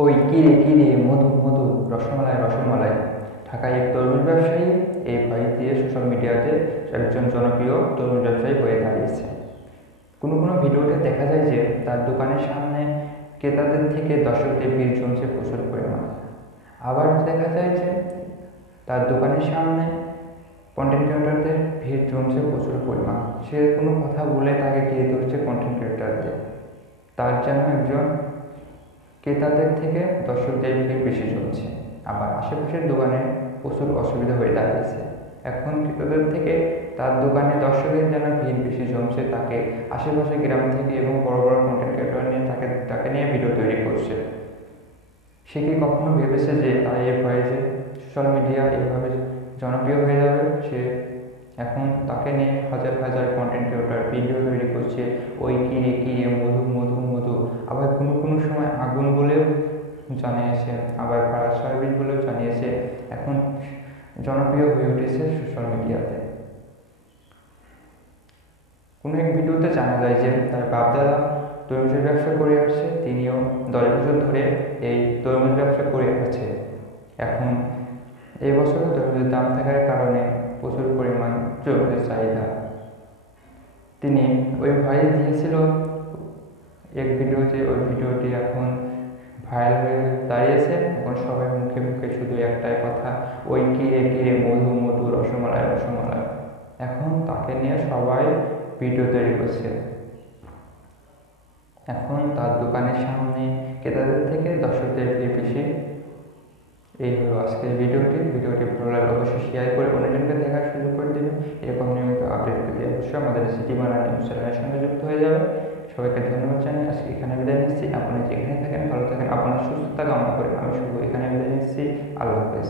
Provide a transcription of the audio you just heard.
ওই কিরে কিরে মধু মধু রসমালাই রসমালাই। ঢাকায় এক তরমুজ ব্যবসায়ী এই ভয় দিয়ে সোশ্যাল মিডিয়াতে একজন জনপ্রিয় তরমুজ ব্যবসায়ী হয়ে দাঁড়িয়েছে। কোনো কোনো ভিডিওতে দেখা যায় যে তার দোকানের সামনে ক্রেতাদের থেকে দর্শকদের ভিড় জমছে প্রচুর পরিমাণ। আবার দেখা যায় যে তার দোকানের সামনে কন্টেন্ট ক্রিয়েটরদের ভিড় জমছে প্রচুর পরিমাণ। সে কোনো কথা বলে তাকে ঘিরে ধরছে কন্টেন্ট ক্রিয়েটরদের। তার যেন একজন ক্রেতাদের থেকে দর্শকদের ভিড় বেশি জমছে। আবার আশেপাশের দোকানে প্রচুর অসুবিধা হয়ে দাঁড়িয়েছে। এখন ক্রেতাদের থেকে তার দোকানে দর্শকের যেন ভিড় বেশি জমছে, তাকে আশেপাশে গ্রাম থেকে এবং বড় বড় কন্টেন্ট ক্রিয়েটর নিয়ে তাকে নিয়ে ভিডিও তৈরি করছে। সে কি কখনো ভেবেছে যে তার এই ভয়ে যে সোশ্যাল মিডিয়া এইভাবে জনপ্রিয় হয়ে যাবে? সে এখন তাকে নিয়ে হাজার হাজার কন্টেন্ট ক্রিয়েটর ভিডিও তৈরি করছে, ওই কিরে কিরে মধু মধু মধু। আবার কোনো কোনো সময় আগুন বলেও জানিয়েছে, আবার ফায়ার সার্ভিস বলেও জানিয়েছে। এখন জনপ্রিয় হয়ে উঠেছে সোশ্যাল মিডিয়াতে। কোনো এক ভিডিওতে জানা যায় যে তার বাপদাদা তরমুজের ব্যবসা করে আসছে, তিনিও 10 বছর ধরে এই তরমুজ ব্যবসা করে আছে। এখন এই বছরও তরমুজের দাম থাকার কারণে প্রচুর পরিমাণ তরমুজের চাহিদা। তিনি ওই ভয় দিয়েছিল এক ভিডিওতে, ওই ভিডিওটি এখন ভাইরাল হয়ে দাঁড়িয়েছে। এখন সবাই মুখে মুখে শুধু একটাই কথা, ওই কিরে কিরে মধু মধু রসমালাই রসমালাই। এখন তাকে নিয়ে সবাই ভিডিও তৈরি করছে। এখন তার দোকানের সামনে ক্রেতাদের থেকে দর্শকদের ভিড় বেশি। এই হলো আজকের ভিডিওটি ভালো লাগলে অবশ্যই শেয়ার করে অন্যজনকে দেখার সুযোগ করে দেবেন। এরকম নিয়মিত আপডেট পেতে অবশ্যই আমাদের সিটি বাংলা নিউজ চ্যানেলের সঙ্গে যুক্ত হয়ে যাবে। সবাইকে ধন্যবাদ জানিয়ে আজকে এখানে বিদায় নিচ্ছি। আপনি যেখানে থাকেন ভালো থাকেন, আপনার সুস্থতা কামনা করে আমি শুভ এখানে বিদায় নিচ্ছি। আল্লাহ হাফেজ।